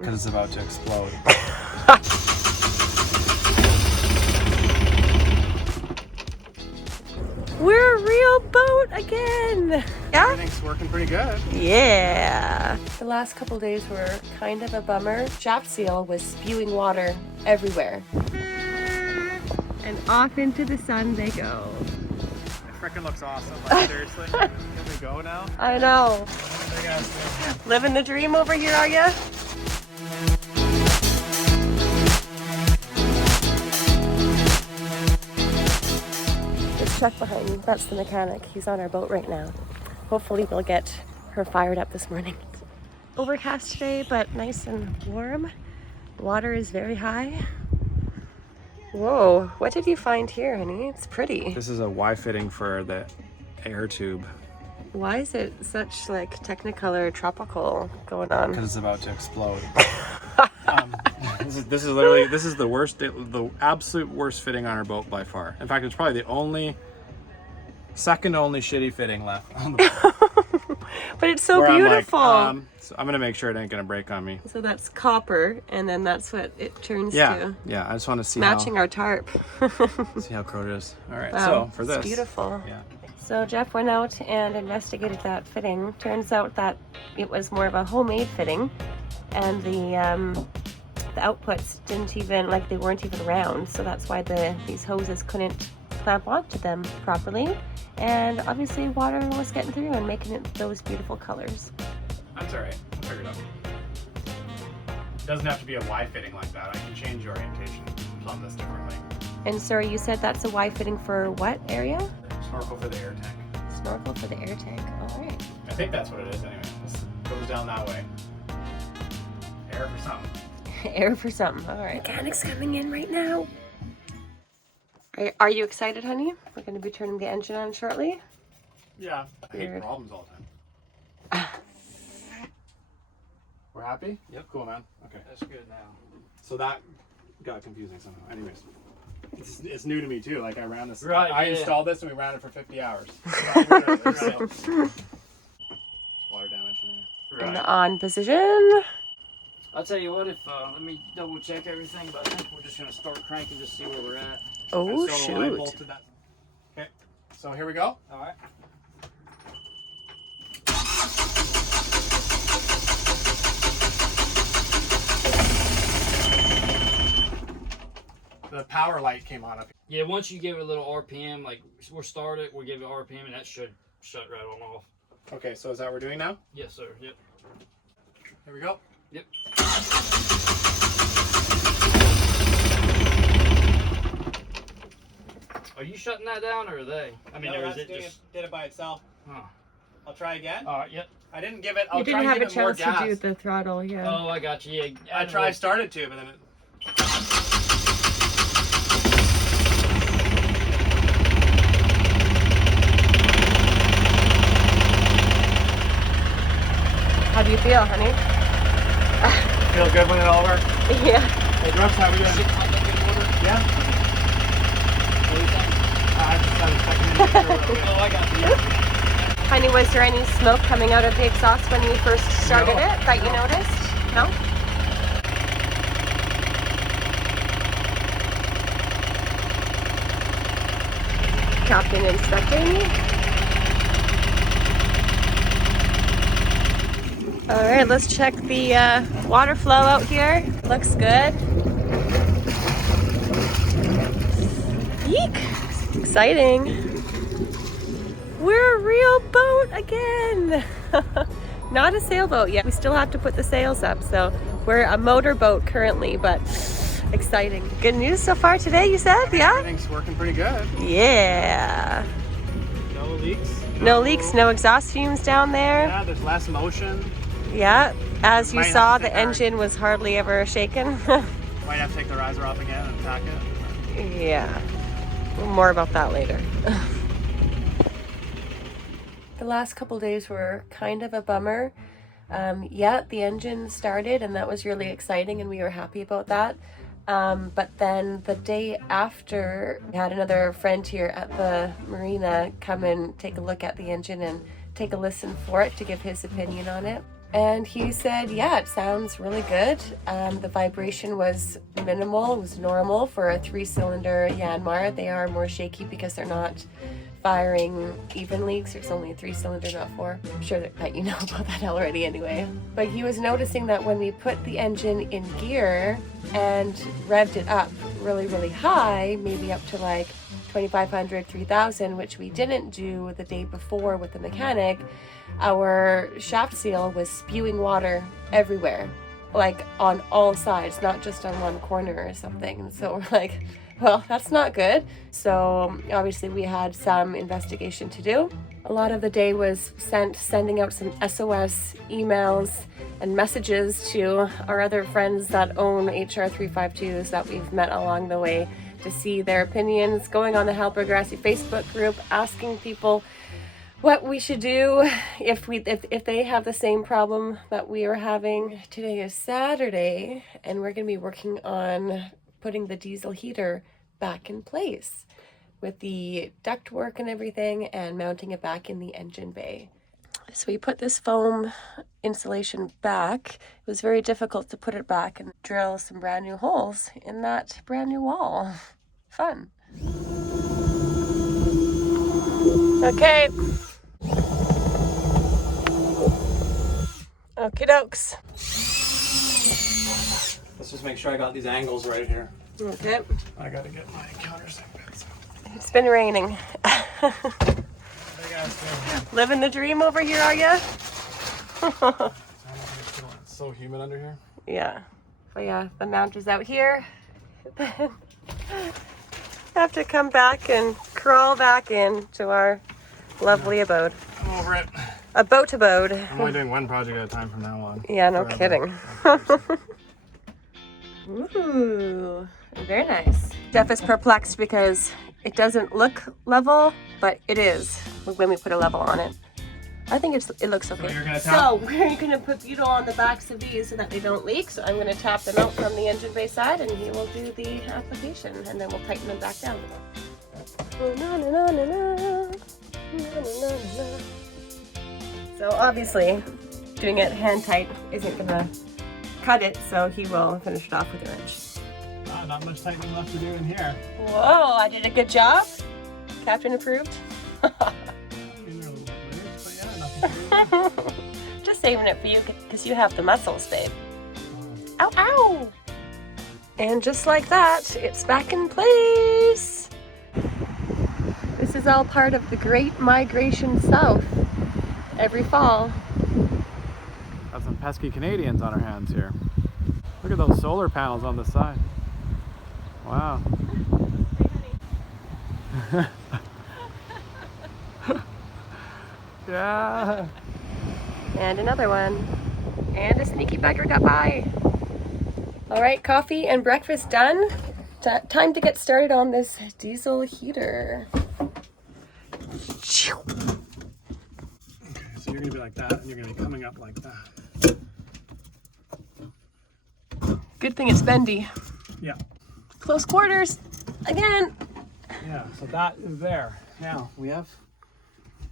Because it's about to explode. We're a real boat again! Yeah? Everything's working pretty good. Yeah! The last couple days were kind of a bummer. Shaft seal was spewing water everywhere. And off into the sun they go. It freaking looks awesome. Like, seriously. Can we go now? I know. Big ass thing. Living the dream over here, are ya? This truck behind me, that's the mechanic. He's on our boat right now. Hopefully we'll get her fired up this morning. Overcast today, but nice and warm. The water is very high. Whoa, what did you find here, honey? It's pretty. This is a Y fitting for the air tube. Why is it such like Technicolor tropical going on? Because it's about to explode. This is literally the worst, the absolute worst fitting on our boat by far. In fact, it's probably the second only shitty fitting left on the boat. But it's so Where beautiful. I'm like, so I'm gonna make sure it ain't gonna break on me. So that's copper, and then that's what it turns to. Yeah. I just want to see matching our tarp. see how crowed it is. All right, Wow, so for this, it's beautiful. Yeah. So Jeff went out and investigated that fitting. Turns out that it was more of a homemade fitting, and the outputs didn't even, like, they weren't even round. So that's why these hoses couldn't clamp onto them properly. And obviously water was getting through and making it those beautiful colors. That's all right. I'll figure it out. It doesn't have to be a Y fitting like that. I can change the orientation on this differently. And sorry, you said that's a Y fitting for what area? Snorkel for the air tank. Snorkel for the air tank. All right. I think that's what it is anyway. This goes down that way. Air for something. Air for something. All right. Mechanic's coming in right now. Are you excited, honey? We're going to be turning the engine on shortly. Yeah. I hate Weird. problems all the time. We're happy? Yep. Cool, man. Okay. That's good now. So that got confusing somehow. Anyways. It's new to me too. Like I ran this. Right, I yeah. installed this and we ran it for 50 hours. Water damage. Anyway. In the on position. I'll tell you what, if let me double check everything, but I think we're just gonna start cranking just see where we're at. Oh, So I shoot. bolted that. Okay. So here we go. All right. The power light came on up. Yeah, once you give it a little RPM, like we'll start it, we'll give it RPM, and that should shut right on off. Okay, so is that what we're doing now? Yes, sir. Yep. Here we go. Yep. Are you shutting that down, or are they? I mean, or is it just? did it by itself. Huh. I'll try again. All right. Yep. I didn't give it. I'll You try didn't have and a give it more chance to do gas. the throttle, yeah. Oh, I got you. Yeah. I started to, but then it. How do you feel, honey? Feel good when it all works. Yeah. Hey, Brooks, how we doing? Yeah. What do you think? I just had a second. Oh, I got you. Honey, was there any smoke coming out of the exhaust when you first started No. it that you noticed? No? Captain inspecting. All right, let's check the water flow out here. Looks good. Eek! Exciting. We're a real boat again. Not a sailboat yet. We still have to put the sails up, so we're a motorboat currently, but exciting. Good news so far today, you said? Yeah? Everything's working pretty good. Yeah. No leaks. No leaks, no exhaust fumes down there. Yeah, there's less motion. Yeah. As you Might have saw, to the take our- engine was hardly ever shaken. Might have to take the riser off again and tack it. Yeah. More about that later. The last couple days were kind of a bummer. Yeah, the engine started and that was really exciting and we were happy about that. But then the day after, we had another friend here at the marina come and take a look at the engine and take a listen for it to give his opinion on it. And he said, yeah, it sounds really good. The vibration was minimal, it was normal for a 3-cylinder Yanmar. They are more shaky because they're not firing evenly, because it's only a 3-cylinder, not 4. I'm sure that you know about that already anyway. But he was noticing that when we put the engine in gear and revved it up really, really high, maybe up to like 2,500, 3,000, which we didn't do the day before with the mechanic, our shaft seal was spewing water everywhere, like on all sides, not just on one corner or something. So we're like, well, that's not good. So obviously we had some investigation to do. A lot of the day was sending out some SOS emails and messages to our other friends that own HR352s that we've met along the way to see their opinions, going on the Hallberg Rassy Facebook group, asking people what we should do if they have the same problem that we are having. Today is Saturday, and we're going to be working on putting the diesel heater back in place with the ductwork and everything, and mounting it back in the engine bay. So we put this foam insulation back. It was very difficult to put it back and drill some brand new holes in that brand new wall. Fun. Okay. Okie dokes. Let's just make sure I got these angles right here. Okay. I gotta get my countersink bits. It's been raining. It's Living the dream over here, are ya? so humid under here. Yeah. But yeah, the mount is out here. Have to come back and crawl back into our lovely abode. I'm over it. A boat abode. I'm only doing one project at a time from now on. Yeah, no kidding. Ooh, very nice. Jeff is perplexed because it doesn't look level, but it is when we put a level on it. I think it looks okay. So you're gonna tap? So we're gonna put butyl on the backs of these so that they don't leak. So I'm gonna tap them out from the engine bay side, and he will do the application, and then we'll tighten them back down. So obviously, doing it hand tight isn't gonna cut it, so he will finish it off with a wrench. Not much tightening left to do in here. Whoa, I did a good job. Captain approved. Just saving it for you because you have the muscles, babe. Ow, ow! And just like that, it's back in place. This is all part of the Great Migration South every fall. Got some pesky Canadians on our hands here. Look at those solar panels on the side. Wow. Yeah. And another one. And a sneaky bugger got by. All right, coffee and breakfast done. Time to get started on this diesel heater. Okay, so you're gonna be like that, and you're gonna be coming up like that. Good thing it's bendy. Yeah. Close quarters, again. Yeah, so that is there. Now, we have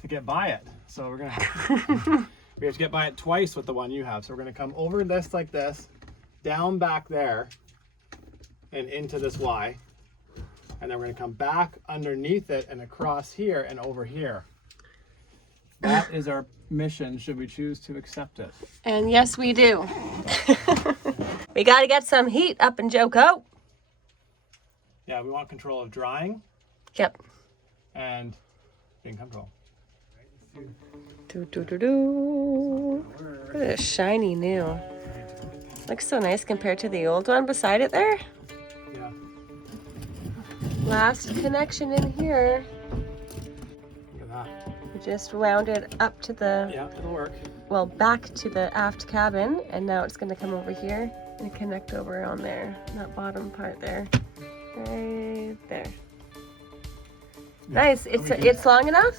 to get by it. So we're gonna we have to get by it twice with the one you have. So we're gonna come over this like this, down back there, and into this Y. And then we're gonna come back underneath it and across here and over here. That is our mission, should we choose to accept it. And yes, we do. We gotta get some heat up in Joco. Yeah, we want control of drying Yep. and being comfortable. Do, do, do, do. Look at this shiny new. Looks so nice compared to the old one beside it there. Yeah. Last connection in here. Look at that. We just wound it up to the, Yeah, it'll work. well, back to the aft cabin, and now it's gonna come over here and connect over on there, that bottom part there. Right there. Yeah. Nice. It's long enough?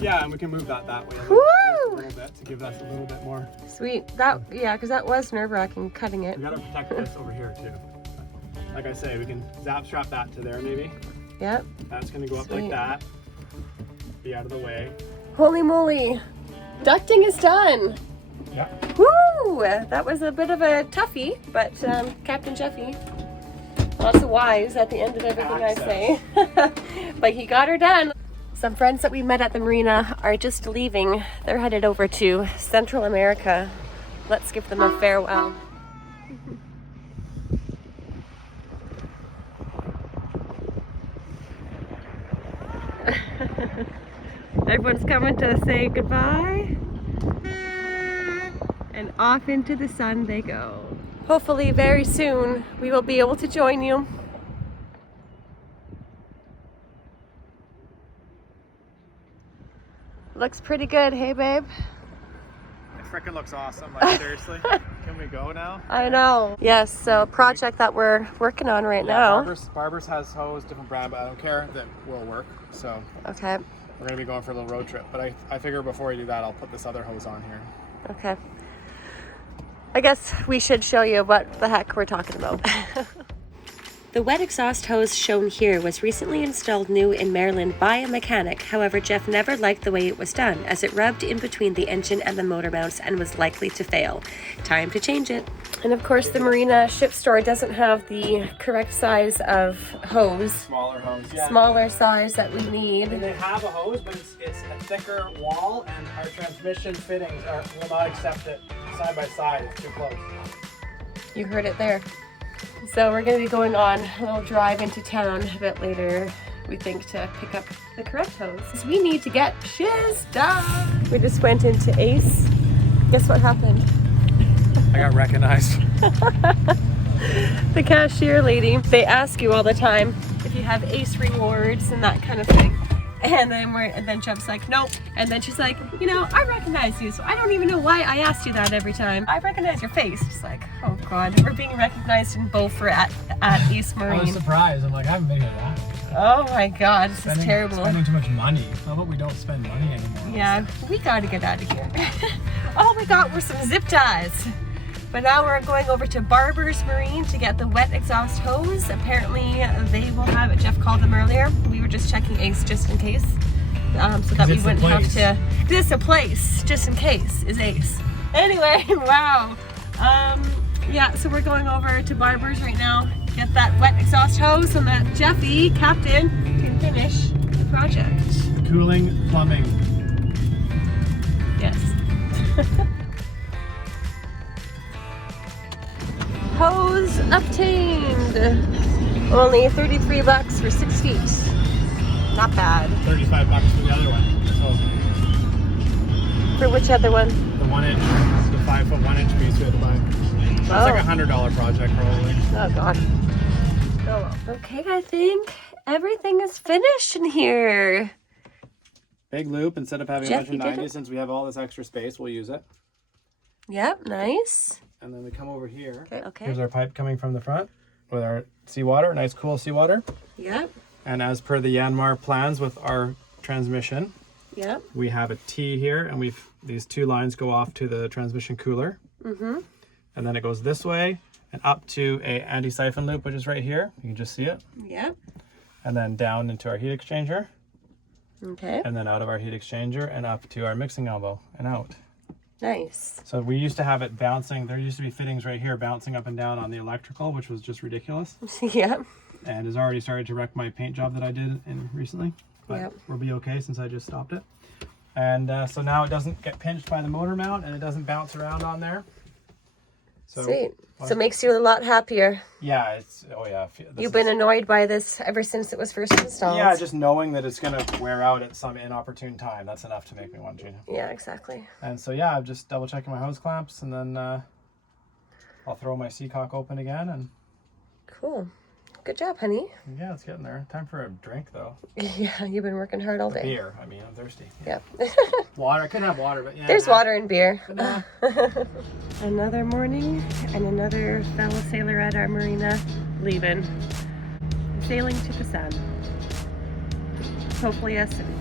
Yeah, and we can move that way Woo! a little bit to give us a little bit more. Sweet. That, yeah, because that was nerve-wracking cutting it. We gotta protect this over here too. Like I say, we can zap strap that to there maybe. Yep. That's gonna go up Sweet. like that. Be out of the way. Holy moly. Ducting is done. Yeah. Woo! Woo! That was a bit of a toughie, but Captain Jeffy, lots of Y's at the end of everything I say. But he got her done. Some friends that we met at the marina are just leaving. They're headed over to Central America. Let's give them a farewell. Everyone's coming to say goodbye. And off into the sun they go. Hopefully very soon we will be able to join you. Looks pretty good, hey babe? It freaking looks awesome, like seriously. Can we go now? I know. Yes, so a project that we're working on right now. Barbers has hose, different brand, but I don't care, that will work. So Okay. we're gonna be going for a little road trip. But I figure before we do that, I'll put this other hose on here. Okay. I guess we should show you what the heck we're talking about. The wet exhaust hose shown here was recently installed new in Maryland by a mechanic. However, Jeff never liked the way it was done, as it rubbed in between the engine and the motor mounts and was likely to fail. Time to change it. And of course, the marina ship store doesn't have the correct size of hose. Smaller hose, yeah. Smaller size that we need. And they have a hose, but it's a thicker wall, and our transmission fittings will not accept it side by side. It's too close. You heard it there. So we're going to be going on a little drive into town a bit later, we think, to pick up the correct hose. Because we need to get shiz done. We just went into Ace. Guess what happened? I got recognized. The cashier lady, they ask you all the time if you have Ace rewards and that kind of thing. And then Jeff's like, nope. And then she's like, you know, I recognize you, so I don't even know why I asked you that every time. I recognize your face. It's like, oh God, we're being recognized in Beaufort at East Marine. I was surprised. I'm like, I haven't been here that. Oh my God, this is terrible. Spending too much money. How about we don't spend money anymore? Yeah, we gotta get out of here. All we got were some zip ties. But now we're going over to Barber's Marine to get the wet exhaust hose. Apparently they will have it. Jeff called them earlier. We were just checking Ace just in case. So that we wouldn't have to. This is a place, just in case, is Ace. Anyway, wow. Yeah, so we're going over to Barber's right now. Get that wet exhaust hose so that Jeffy, Captain, can finish the project. Cooling, plumbing. Yes. Hose obtained. Only 33 bucks for 6 feet. Not bad. 35 bucks for the other one. So for which other one? the 1 inch, the 5 foot 1 inch piece we had to buy. So it's like $100 project probably. Oh God. Oh well. Okay, I think everything is finished in here. Big loop. Instead of having Jeff, a bunch of 90s, since we have all this extra space, we'll use it. Yep, nice. And then we come over here. Okay. Here's our pipe coming from the front with our seawater, nice cool seawater. Yep. And as per the Yanmar plans with our transmission, Yep. we have a T here, and these two lines go off to the transmission cooler. Mm-hmm. And then it goes this way and up to a anti-siphon loop, which is right here. You can just see it. Yep. And then down into our heat exchanger. Okay. And then out of our heat exchanger and up to our mixing elbow and out. Nice. So we used to have it bouncing. There used to be fittings right here bouncing up and down on the electrical, which was just ridiculous. Yep. And has already started to wreck my paint job that I did recently. But Yep. we'll be okay since I just stopped it. And so now it doesn't get pinched by the motor mount and it doesn't bounce around on there. So, Sweet. So it makes you a lot happier. Yeah, it's, oh yeah. You've been annoyed by this ever since it was first installed. Yeah, just knowing that it's going to wear out at some inopportune time. That's enough to make me want to change it. Yeah, exactly. And so yeah, I'm just double checking my hose clamps and then I'll throw my seacock open again and... Cool. Good job, honey. Yeah, it's getting there. Time for a drink though. Yeah, you've been working hard all day. Beer. I mean, I'm thirsty. Yeah. Water. I could have water, but yeah. There's water and beer. Nah. Another morning and another fellow sailor at our marina leaving. Sailing to the sun. Hopefully us soon.